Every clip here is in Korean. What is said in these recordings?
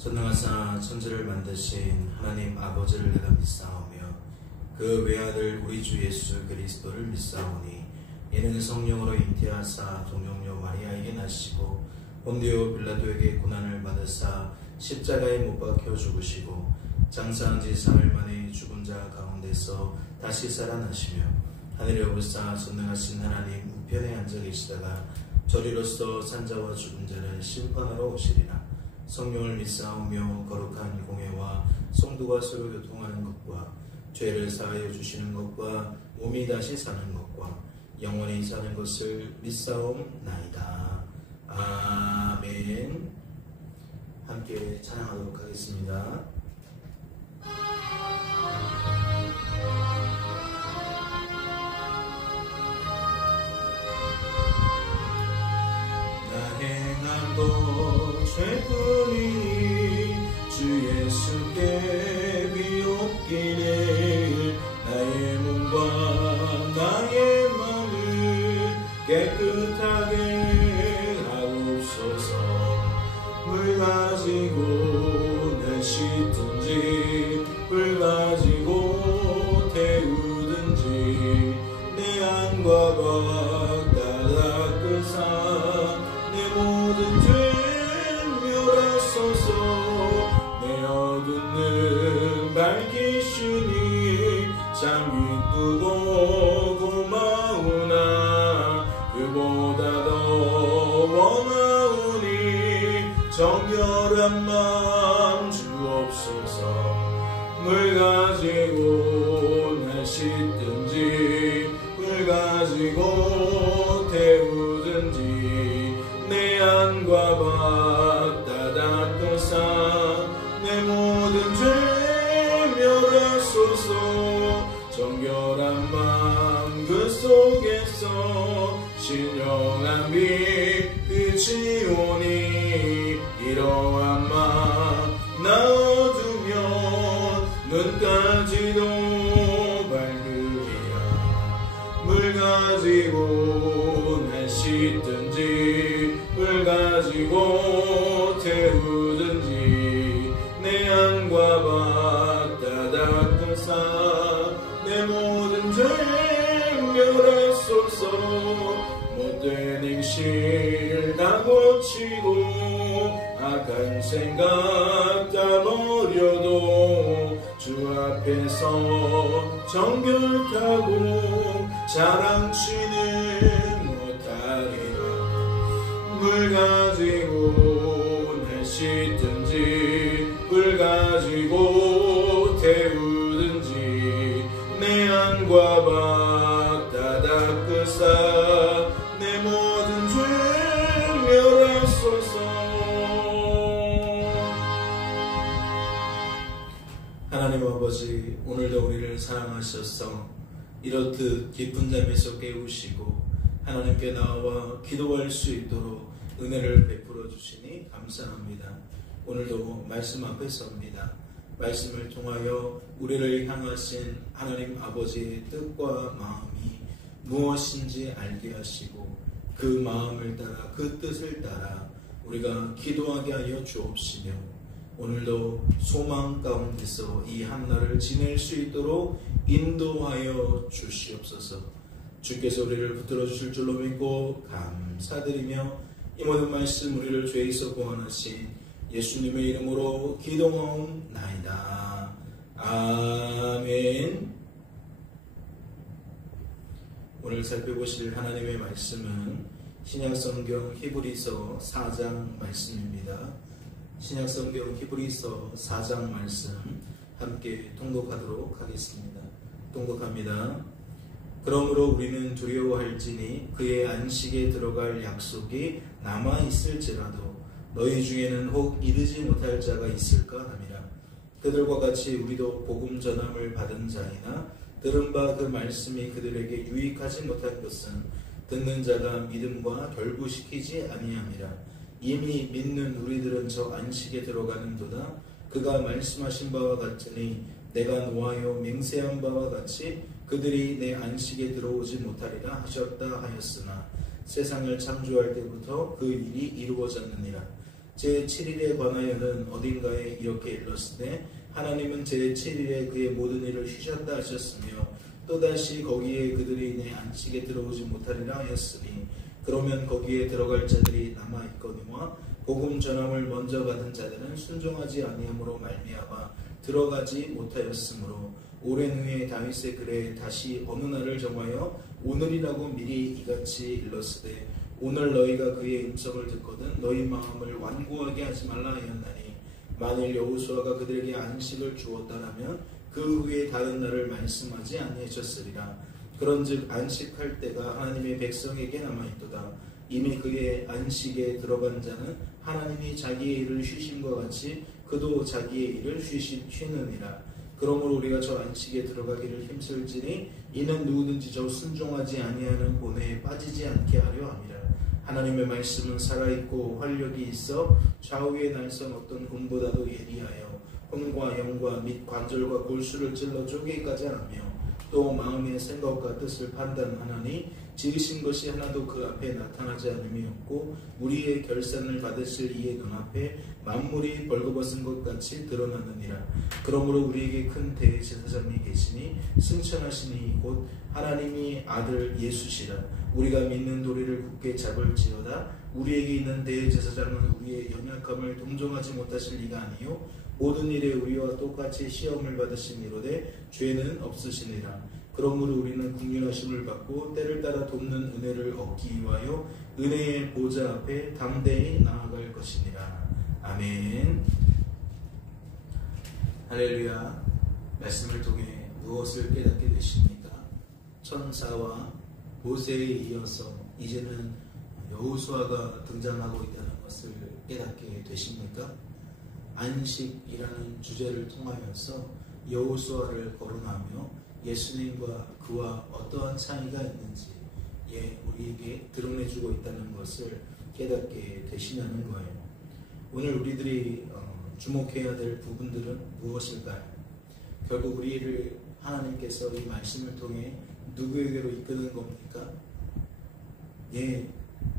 전능하사 천지를 만드신 하나님 아버지를 내가 믿사오며 그 외아들 우리 주 예수 그리스도를 믿사오니 이는 성령으로 잉태하사 동정녀 마리아에게 나시고 본디오 빌라도에게 고난을 받으사 십자가에 못 박혀 죽으시고 장사한 지 3일 만에 죽은 자 가운데서 다시 살아나시며 하늘에 오르사 전능하신 하나님 우편에 앉아 계시다가 저리로서 산자와 죽은 자를 심판하러 오시리라. 성령을 믿사오며 거룩한 공회와 성도가 서로 교통하는 것과 죄를 사하여 주시는 것과 몸이 다시 사는 것과 영원히 사는 것을 믿사옵나이다. 아멘. 함께 찬양하도록 하겠습니다. 나 행한 것 죄뿐이 주 예수께 비옵기를 나의 몸과 나의 마음을 깨끗하게 하옵소서. 물 가지고 날 씻든지 물 가지고 태우든지 내 안과 밖 다 닦으사 내 모든 죄 멸하소서. 내 어두운 눈 밝히시니 참 기쁘고 고마우나 그보다 더 원하오니 정결한 마음 주옵소서. 물 가지고 날 씻든지 물 가지고 태우든지 내 안과 밖 다 닦으사 내 모든 죄 멸하소서. 정결한 마음 그 속에서 신령한 빛 비치오니 이러한 마음 나어두면 눈까지도 밝으리라. 물 가지고 날 씻든지 물 가지고 태우든지 내 안과 밖 다 닦으사 내 모든 죄 멸하소서. 못된 행실 다 고치고 악한 생각 다 버려도 주 앞에서 정결하고 자랑치는 못하리라. 물 가지고 날 씻든지 물 가지고 태우든지 내 안과 밖 다 닦으사 내 모든 죄 멸하소서. 하나님 아버지, 오늘도 우리를 사랑하셔서 이렇듯 깊은 잠에서 깨우시고 하나님께 나와 기도할 수 있도록 은혜를 베풀어 주시니 감사합니다. 오늘도 말씀 앞에 섭니다. 말씀을 통하여 우리를 향하신 하나님 아버지의 뜻과 마음이 무엇인지 알게 하시고 그 마음을 따라 그 뜻을 따라 우리가 기도하게 하여 주옵시며 오늘도 소망 가운데서 이 한날을 지낼 수 있도록 인도하여 주시옵소서. 주께서 우리를 붙들어 주실 줄로 믿고 감사드리며 이 모든 말씀 우리를 죄에서 구원하신 예수님의 이름으로 기도하옵나이다. 아멘. 오늘 살펴보실 하나님의 말씀은 신약성경 히브리서 4장 말씀입니다. 신약성경 히브리서 4장 말씀 함께 통독하도록 하겠습니다. 통독합니다. 그러므로 우리는 두려워할지니 그의 안식에 들어갈 약속이 남아있을지라도 너희 중에는 혹 이르지 못할 자가 있을까 함이라. 그들과 같이 우리도 복음 전함을 받은 자이나 들은 바 그 말씀이 그들에게 유익하지 못한 것은 듣는 자가 믿음과 결부시키지 아니함이라. 이미 믿는 우리들은 저 안식에 들어가는도다. 그가 말씀하신 바와 같으니 내가 노하여 맹세한 바와 같이 그들이 내 안식에 들어오지 못하리라 하셨다 하였으나 세상을 창조할 때부터 그 일이 이루어졌느니라. 제7일에 관하여는 어딘가에 이렇게 일렀으되 하나님은 제7일에 그의 모든 일을 쉬셨다 하셨으며 또다시 거기에 그들이 내 안식에 들어오지 못하리라 하였으니 그러면 거기에 들어갈 자들이 남아있거니와 복음 전함을 먼저 받은 자들은 순종하지 아니함으로 말미암아 들어가지 못하였으므로 오랜 후에 다윗의 글에 다시 어느 날을 정하여 오늘이라고 미리 이같이 일렀으되 오늘 너희가 그의 음성을 듣거든 너희 마음을 완고하게 하지 말라 하였나니 만일 여호수아가 그들에게 안식을 주었다라면 그 후에 다른 날을 말씀하지 아니하셨으리라. 그런즉 안식할 때가 하나님의 백성에게 남아있도다. 이미 그의 안식에 들어간 자는 하나님이 자기의 일을 쉬심과 같이 그도 자기의 일을 쉬느니라. 그러므로 우리가 저 안식에 들어가기를 힘쓸지니 이는 누구든지 저 순종하지 아니하는 본에 빠지지 않게 하려 함이라. 하나님의 말씀은 살아있고 활력이 있어 좌우의 날선 어떤弓보다도 예리하여 혼과 영과 및 관절과 골수를 찔러 쪼개기까지 하며 또 마음의 생각과 뜻을 판단하나니 지으신 것이 하나도 그 앞에 나타나지 않음이 없고 우리의 결산을 받으실 이의 눈앞에 만물이 벌거벗은 것 같이 드러나느니라. 그러므로 우리에게 큰 대제사장이 계시니 승천하시니 곧 하나님이 아들 예수시라. 우리가 믿는 도리를 굳게 잡을지어다. 우리에게 있는 대제사장은 우리의 연약함을 동정하지 못하실 리가 아니요 모든 일에 우리와 똑같이 시험을 받으신 이로되 죄는 없으시니라. 그러므로 우리는 국률하심을 받고 때를 따라 돕는 은혜를 얻기 위하여 은혜의 보좌 앞에 담대히 나아갈 것이니라. 아멘. 할렐루야. 말씀을 통해 무엇을 깨닫게 되십니까? 천사와 모세에 이어서 이제는 여호수아가 등장하고 있다는 것을 깨닫게 되십니까? 안식이라는 주제를 통하여서 여호수아를 거론하며 예수님과 그와 어떠한 차이가 있는지 우리에게 드러내주고 있다는 것을 깨닫게 되시냐는 거예요. 오늘 우리들이 주목해야 될 부분들은 무엇일까요? 결국 우리를 하나님께서 이 말씀을 통해 누구에게로 이끄는 겁니까?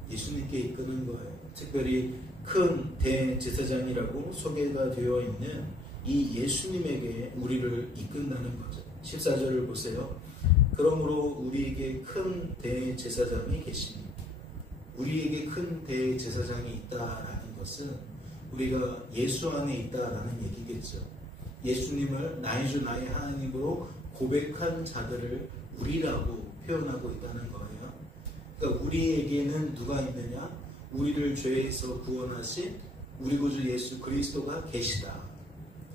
예수님께 이끄는 거예요. 특별히 큰 대제사장이라고 소개가 되어 있는 이 예수님에게 우리를 이끈다는 거죠. 14절을 보세요. 그러므로 우리에게 큰 대제사장이 계시니 우리에게 큰 대제사장이 있다라는 것은 우리가 예수 안에 있다라는 얘기겠죠. 예수님을 나의 주 나의 하나님으로 고백한 자들을 우리라고 표현하고 있다는 거예요. 그러니까 우리에게는 누가 있느냐? 우리를 죄에서 구원하신 우리 구주 예수 그리스도가 계시다.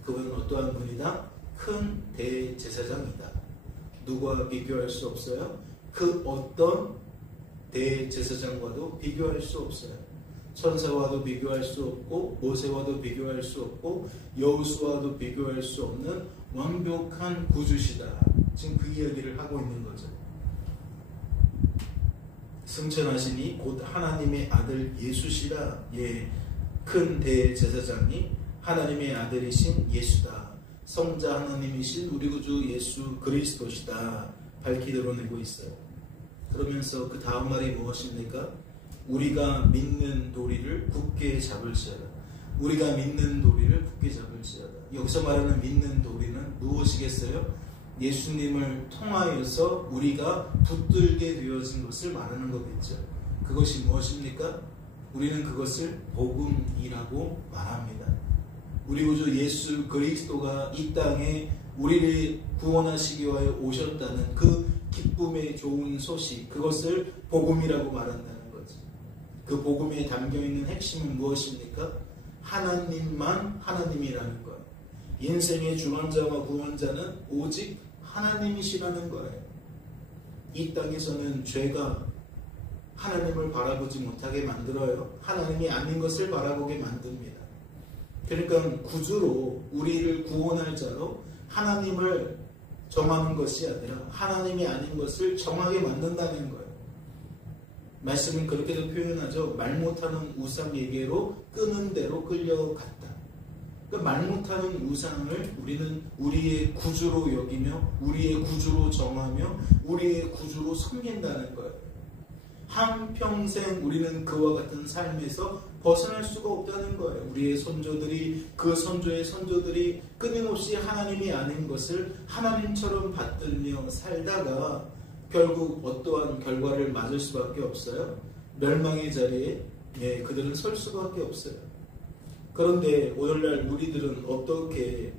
그분은 어떠한 분이다? 큰 대제사장이다. 누구와 비교할 수 없어요? 그 어떤 대제사장과도 비교할 수 없어요. 천사와도 비교할 수 없고 모세와도 비교할 수 없고 여호수아와도 비교할 수 없는 완벽한 구주시다. 지금 그 이야기를 하고 있는 거죠. 승천하시니 곧 하나님의 아들 예수시라. 큰 대제사장이 하나님의 아들이신 예수다. 성자 하나님이신 우리 구주 예수 그리스도시다. 밝히 드러내고 있어요. 그러면서 그 다음 말이 무엇입니까? 우리가 믿는 도리를 굳게 잡을지어다. 우리가 믿는 도리를 굳게 잡을지어다. 여기서 말하는 믿는 도리는 무엇이겠어요? 예수님을 통하여서 우리가 붙들게 되어진 것을 말하는 거겠죠. 그것이 무엇입니까? 우리는 그것을 복음이라고 말합니다. 우리 구주 예수 그리스도가 이 땅에 우리를 구원하시기 위하여 오셨다는 그 기쁨의 좋은 소식, 그것을 복음이라고 말한다는 거죠. 그 복음에 담겨있는 핵심은 무엇입니까? 하나님만 하나님이라는 거예요. 인생의 주관자와 구원자는 오직 하나님이시라는 거예요. 이 땅에서는 죄가 하나님을 바라보지 못하게 만들어요. 하나님이 아닌 것을 바라보게 만듭니다. 그러니까 구주로 우리를 구원할 자로 하나님을 정하는 것이 아니라 하나님이 아닌 것을 정하게 만든다는 거예요. 말씀은 그렇게도 표현하죠. 말 못하는 우상에게로 끄는 대로 끌려갔다. 그러니까 말 못하는 우상을 우리는 우리의 구주로 여기며 우리의 구주로 정하며 우리의 구주로 섬긴다는 거예요. 한평생 우리는 그와 같은 삶에서 벗어날 수가 없다는 거예요. 우리의 선조들이, 그 선조의 선조들이 끊임없이 하나님이 아닌 것을 하나님처럼 받들며 살다가 결국 어떠한 결과를 맞을 수밖에 없어요. 멸망의 자리에 그들은 설 수밖에 없어요. 그런데 오늘날 우리들은 어떻게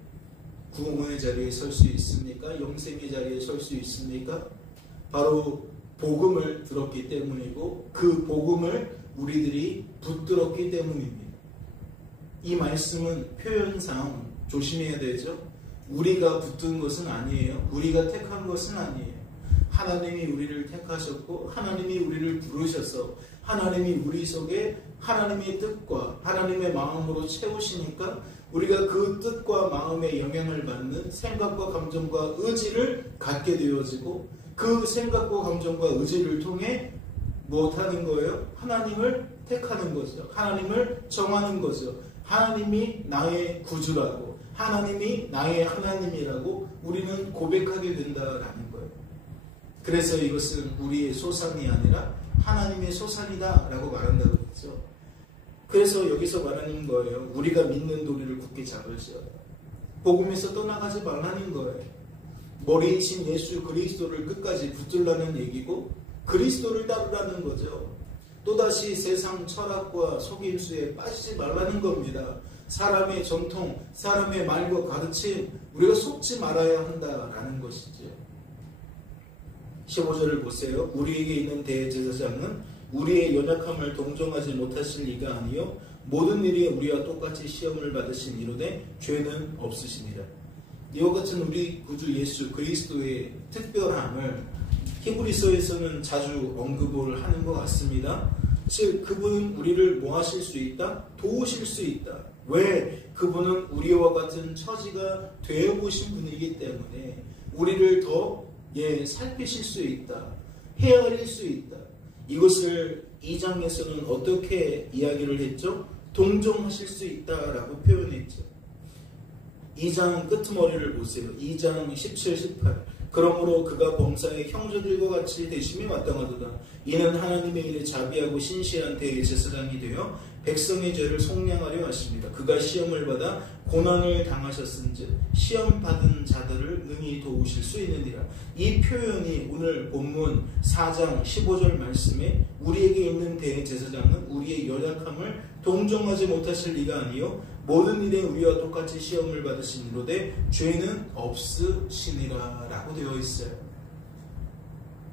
구원의 자리에 설 수 있습니까? 영생의 자리에 설 수 있습니까? 바로 복음을 들었기 때문이고 그 복음을 우리들이 붙들었기 때문입니다. 이 말씀은 표현상 조심해야 되죠. 우리가 붙든 것은 아니에요. 우리가 택한 것은 아니에요. 하나님이 우리를 택하셨고 하나님이 우리를 부르셔서 하나님이 우리 속에 하나님의 뜻과 하나님의 마음으로 채우시니까 우리가 그 뜻과 마음의 영향을 받는 생각과 감정과 의지를 갖게 되어지고 그 생각과 감정과 의지를 통해 무엇하는 거예요? 하나님을 택하는 거죠. 하나님을 정하는 거죠. 하나님이 나의 구주라고, 하나님이 나의 하나님이라고 우리는 고백하게 된다라는 거예요. 그래서 이것은 우리의 소산이 아니라 하나님의 소산이다 라고 말한다고 했죠. 그래서 여기서 말하는 거예요. 우리가 믿는 도리를 굳게 잡으셔야 돼요. 복음에서 떠나가지 말라는 거예요. 머리이신 예수 그리스도를 끝까지 붙들라는 얘기고 그리스도를 따르라는 거죠. 또다시 세상 철학과 속임수에 빠지지 말라는 겁니다. 사람의 전통, 사람의 말과 가르침 우리가 속지 말아야 한다라는 것이죠. 15절을 보세요. 우리에게 있는 대제사장은 우리의 연약함을 동정하지 못하실 리가 아니요 모든 일에 우리와 똑같이 시험을 받으신 이로되 죄는 없으시니라. 이와 같은 우리 구주 예수 그리스도의 특별함을 히브리서에서는 자주 언급을 하는 것 같습니다. 즉 그분은 우리를 뭐 하실 수 있다? 도우실 수 있다. 왜? 그분은 우리와 같은 처지가 되어보신 분이기 때문에 우리를 더 살피실 수 있다. 헤아릴 수 있다. 이것을 2장에서는 어떻게 이야기를 했죠? 동정하실 수 있다라고 표현했죠. 2장 끄트머리를 보세요. 2장 17, 18. 그러므로 그가 범사의 형제들과 같이 되심이 마땅하도다. 이는 하나님의 일에 자비하고 신실한 대제사장이 되어 백성의 죄를 속량하려 하십니다. 그가 시험을 받아 고난을 당하셨은즉 시험 받은 자들을 능히 도우실 수 있느니라. 이 표현이 오늘 본문 4장 15절 말씀에 우리에게 있는 대제사장은 우리의 연약함을 동정하지 못하실 리가 아니요 모든 일에 우리와 똑같이 시험을 받으시니로되 죄는 없으시니라 라고 되어 있어요.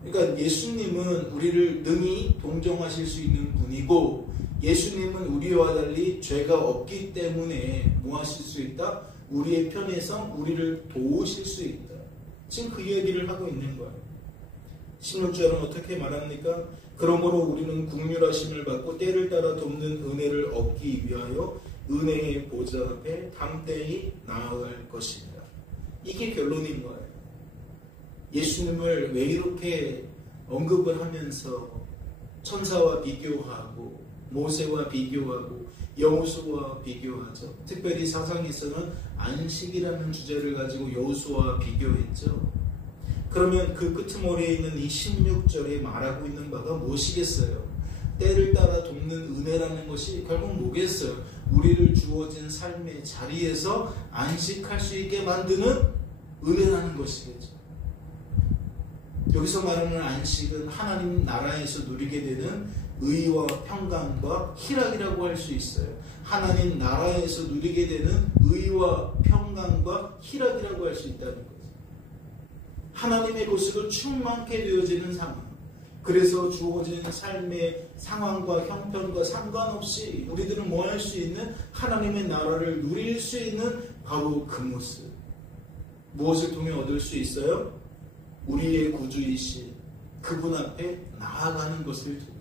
그러니까 예수님은 우리를 능히 동정하실 수 있는 분이고 예수님은 우리와 달리 죄가 없기 때문에 뭐 하실 수 있다? 우리의 편에서 우리를 도우실 수 있다. 지금 그 이야기를 하고 있는 거예요. 16절은 어떻게 말합니까? 그러므로 우리는 긍휼하심을 받고 때를 따라 돕는 은혜를 얻기 위하여 은혜의 보좌 앞에 담대히 나아갈 것입니다. 이게 결론인 거예요. 예수님을 왜 이렇게 언급을 하면서 천사와 비교하고 모세와 비교하고 여호수아와 비교하죠. 특별히 사상에서는 안식이라는 주제를 가지고 여호수아와 비교했죠. 그러면 그 끄트머리에 있는 이 16절에 말하고 있는 바가 무엇이겠어요? 때를 따라 돕는 은혜라는 것이 결국 뭐겠어요? 우리를 주어진 삶의 자리에서 안식할 수 있게 만드는 은혜라는 것이겠죠. 여기서 말하는 안식은 하나님 나라에서 누리게 되는 의와 평강과 희락이라고 할 수 있어요. 하나님 나라에서 누리게 되는 의와 평강과 희락이라고 할 수 있다는 거죠. 하나님의 것으로 충만케 되어지는 상황. 그래서 주어진 삶의 상황과 형편과 상관없이 우리들은 뭐 할 수 있는 하나님의 나라를 누릴 수 있는 바로 그 모습. 무엇을 통해 얻을 수 있어요? 우리의 구주이신 그분 앞에 나아가는 것을 통해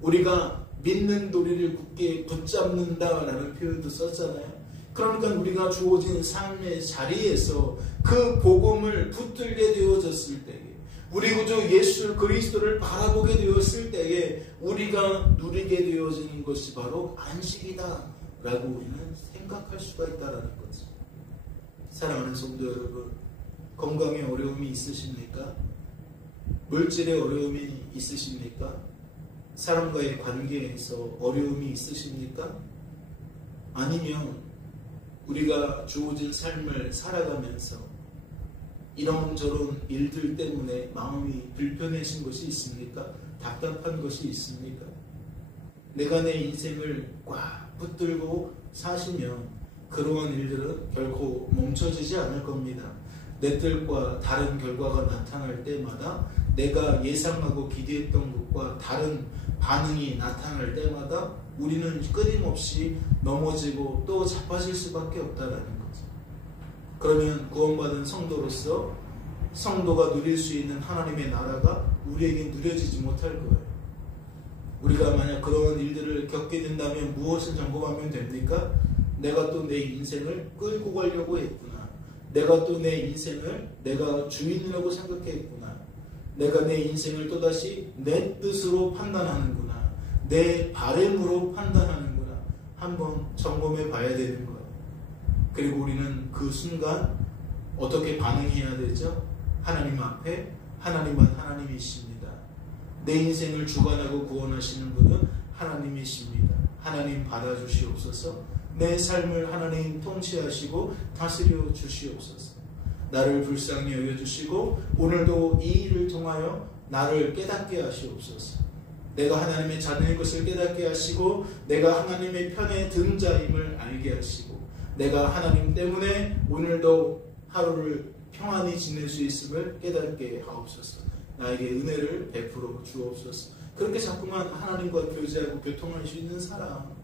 우리가 믿는 도리를 굳게 붙잡는다라는 표현도 썼잖아요. 그러니까 우리가 주어진 삶의 자리에서 그 복음을 붙들게 되어졌을 때에 우리 구주 예수 그리스도를 바라보게 되었을 때에 우리가 누리게 되어지는 것이 바로 안식이다 라고 우리는 생각할 수가 있다는 거죠. 사랑하는 성도 여러분, 건강에 어려움이 있으십니까? 물질에 어려움이 있으십니까? 사람과의 관계에서 어려움이 있으십니까? 아니면 우리가 주어진 삶을 살아가면서 이런저런 일들 때문에 마음이 불편해진 것이 있습니까? 답답한 것이 있습니까? 내가 내 인생을 꽉 붙들고 사시면 그러한 일들은 결코 멈춰지지 않을 겁니다. 내 뜻과 다른 결과가 나타날 때마다, 내가 예상하고 기대했던 것과 다른 반응이 나타날 때마다 우리는 끊임없이 넘어지고 또 자빠질 수밖에 없다라는 거죠. 그러면 구원받은 성도로서 성도가 누릴 수 있는 하나님의 나라가 우리에게 누려지지 못할 거예요. 우리가 만약 그런 일들을 겪게 된다면 무엇을 점검하면 됩니까? 내가 또 내 인생을 끌고 가려고 했구나. 내가 또 내 인생을 내가 주인이라고 생각했구나. 내가 내 인생을 또다시 내 뜻으로 판단하는구나. 내 바램으로 판단하는구나. 한번 점검해 봐야 되는 거예요. 그리고 우리는 그 순간 어떻게 반응해야 되죠? 하나님 앞에 하나님은 하나님이십니다. 내 인생을 주관하고 구원하시는 분은 하나님이십니다. 하나님 받아주시옵소서. 내 삶을 하나님 통치하시고 다스려 주시옵소서. 나를 불쌍히 여겨주시고 오늘도 이 일을 통하여 나를 깨닫게 하시옵소서. 내가 하나님의 자녀인 것을 깨닫게 하시고 내가 하나님의 편에 든 자임을 알게 하시고 내가 하나님 때문에 오늘도 하루를 평안히 지낼 수 있음을 깨닫게 하옵소서. 나에게 은혜를 베풀어 주옵소서. 그렇게 자꾸만 하나님과 교제하고 교통할 수 있는 사람,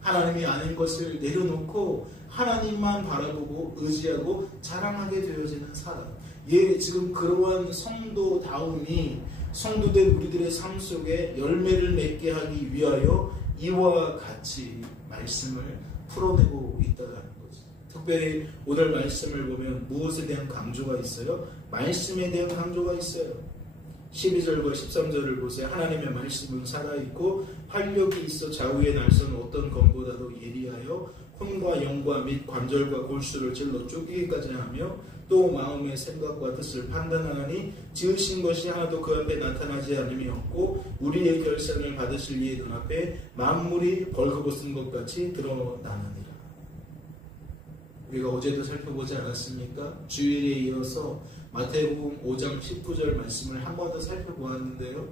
하나님이 아닌 것을 내려놓고 하나님만 바라보고 의지하고 자랑하게 되어지는 사람, 지금 그러한 성도다움이 성도된 우리들의 삶 속에 열매를 맺게 하기 위하여 이와 같이 말씀을 풀어내고 있다는 거죠. 특별히 오늘 말씀을 보면 무엇에 대한 강조가 있어요? 말씀에 대한 강조가 있어요. 12절과 13절을 보세요. 하나님의 말씀은 살아있고 활력이 있어 좌우의 날선 어떤 검보다도 예리하여 혼과 영과 및 관절과 골수를 찔러 쪼개기까지 하며 또 마음의 생각과 뜻을 판단하니 지으신 것이 하나도 그 앞에 나타나지 않음이 없고 우리의 결산을 받으실 이의 눈앞에 만물이 벌거벗은 것 같이 드러나느니라. 우리가 어제도 살펴보지 않았습니까? 주일에 이어서 마태복음 5장 19절 말씀을 한 번 더 살펴보았는데요.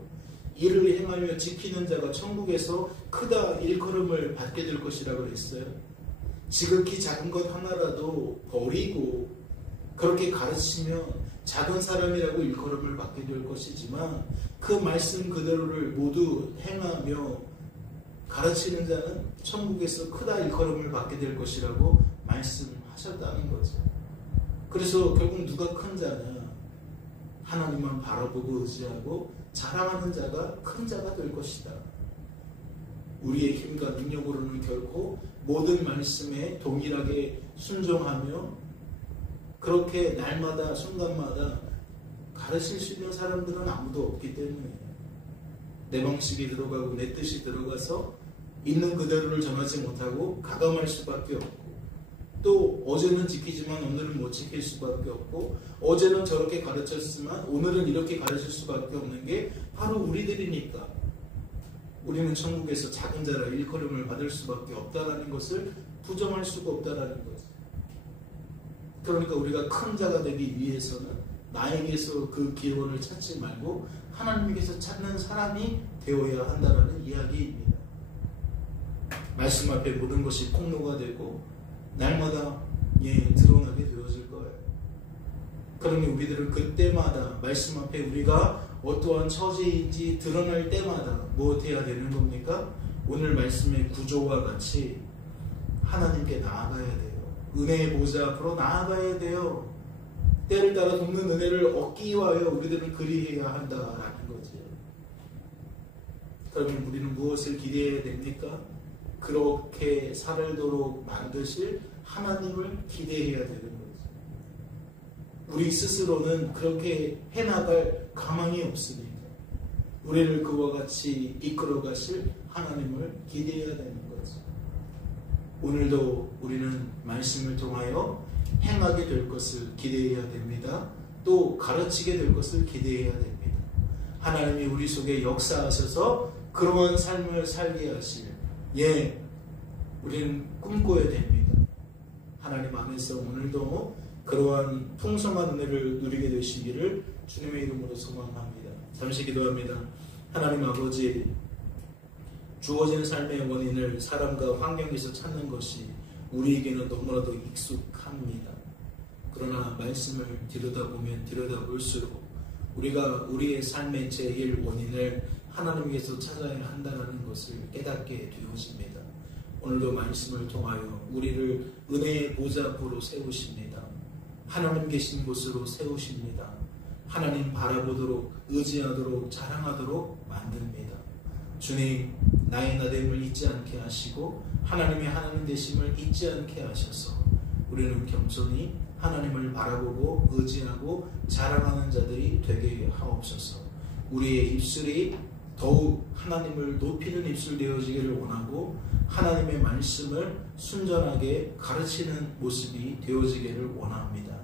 이를 행하며 지키는 자가 천국에서 크다 일컬음을 받게 될 것이라고 했어요. 지극히 작은 것 하나라도 버리고 그렇게 가르치면 작은 사람이라고 일컬음을 받게 될 것이지만 그 말씀 그대로를 모두 행하며 가르치는 자는 천국에서 크다 일컬음을 받게 될 것이라고 말씀하셨다는 거죠. 그래서 결국 누가 큰 자냐? 하나님만 바라보고 의지하고 자랑하는 자가 큰 자가 될 것이다. 우리의 힘과 능력으로는 결코 모든 말씀에 동일하게 순종하며 그렇게 날마다 순간마다 가르칠 수 있는 사람들은 아무도 없기 때문에 내 방식이 들어가고 내 뜻이 들어가서 있는 그대로를 전하지 못하고 가감할 수밖에 없고 또 어제는 지키지만 오늘은 못 지킬 수밖에 없고 어제는 저렇게 가르쳤지만 오늘은 이렇게 가르칠 수밖에 없는 게 바로 우리들이니까 우리는 천국에서 작은 자라 일컬음을 받을 수밖에 없다라는 것을 부정할 수가 없다라는 거죠. 그러니까 우리가 큰 자가 되기 위해서는 나에게서 그 기원을 찾지 말고 하나님께서 찾는 사람이 되어야 한다라는 이야기입니다. 말씀 앞에 모든 것이 폭로가 되고 날마다 드러나게 되어질 거예요. 그러니 우리들은 그때마다 말씀 앞에 우리가 어떠한 처지인지 드러날 때마다 무엇해야 되는 겁니까? 오늘 말씀의 구조와 같이 하나님께 나아가야 돼요. 은혜의 보좌 앞으로 나아가야 돼요. 때를 따라 돕는 은혜를 얻기 위하여 우리들은 그리해야 한다라는 거죠. 그러면 우리는 무엇을 기대해야 됩니까? 그렇게 살도록 만드실 하나님을 기대해야 되는 거죠. 우리 스스로는 그렇게 해나갈 가망이 없으니까 우리를 그와 같이 이끌어 가실 하나님을 기대해야 되는 거죠. 오늘도 우리는 말씀을 통하여 행하게 될 것을 기대해야 됩니다. 또 가르치게 될 것을 기대해야 됩니다. 하나님이 우리 속에 역사하셔서 그러한 삶을 살게 하실, 우리는 꿈꿔야 됩니다. 하나님 안에서 오늘도 그러한 풍성한 은혜를 누리게 되시기를 주님의 이름으로 소망합니다. 잠시 기도합니다. 하나님 아버지, 주어진 삶의 원인을 사람과 환경에서 찾는 것이 우리에게는 너무나도 익숙합니다. 그러나 말씀을 들여다보면 들여다볼수록 우리가 우리의 삶의 제일 원인을 하나님께서 찾아야 한다는 것을 깨닫게 되어집니다. 오늘도 말씀을 통하여 우리를 은혜의 보좌 앞으로 세우십니다. 하나님 계신 곳으로 세우십니다. 하나님 바라보도록, 의지하도록, 자랑하도록 만듭니다. 주님, 나의 나됨을 잊지 않게 하시고 하나님의 하나님 되심을 잊지 않게 하셔서 우리는 겸손히 하나님을 바라보고 의지하고 자랑하는 자들이 되게 하옵소서. 우리의 입술이 더욱 하나님을 높이는 입술 되어지기를 원하고 하나님의 말씀을 순전하게 가르치는 모습이 되어지기를 원합니다.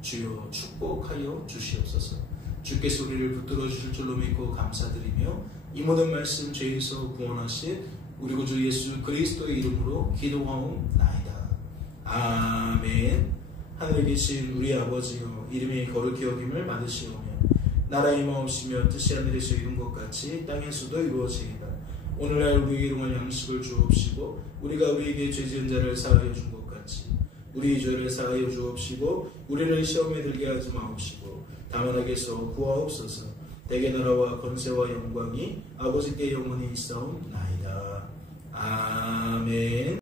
주여 축복하여 주시옵소서. 주께서 우리를 붙들어 주실 줄로 믿고 감사드리며 이 모든 말씀 죄에서 구원하신 우리 구주 예수 그리스도의 이름으로 기도하옵나이다. 아멘. 하늘에 계신 우리 아버지여, 이름이 거룩히 여김을 받으시오며 나라의 마옵시며 뜻이 하늘에서 이룬 것 같이 땅에서도 이루어지이다. 오늘날 우리에게 일용할 양식을 주옵시고 우리가 우리에게 죄 지은 자를 사하여 준 것 같이 우리 죄를 사하여 주옵시고 우리를 시험에 들게 하지 마옵시고 다만 악에서 구하옵소서. 대개 나라와 권세와 영광이 아버지께 영원히 있사옵나이다. 아멘.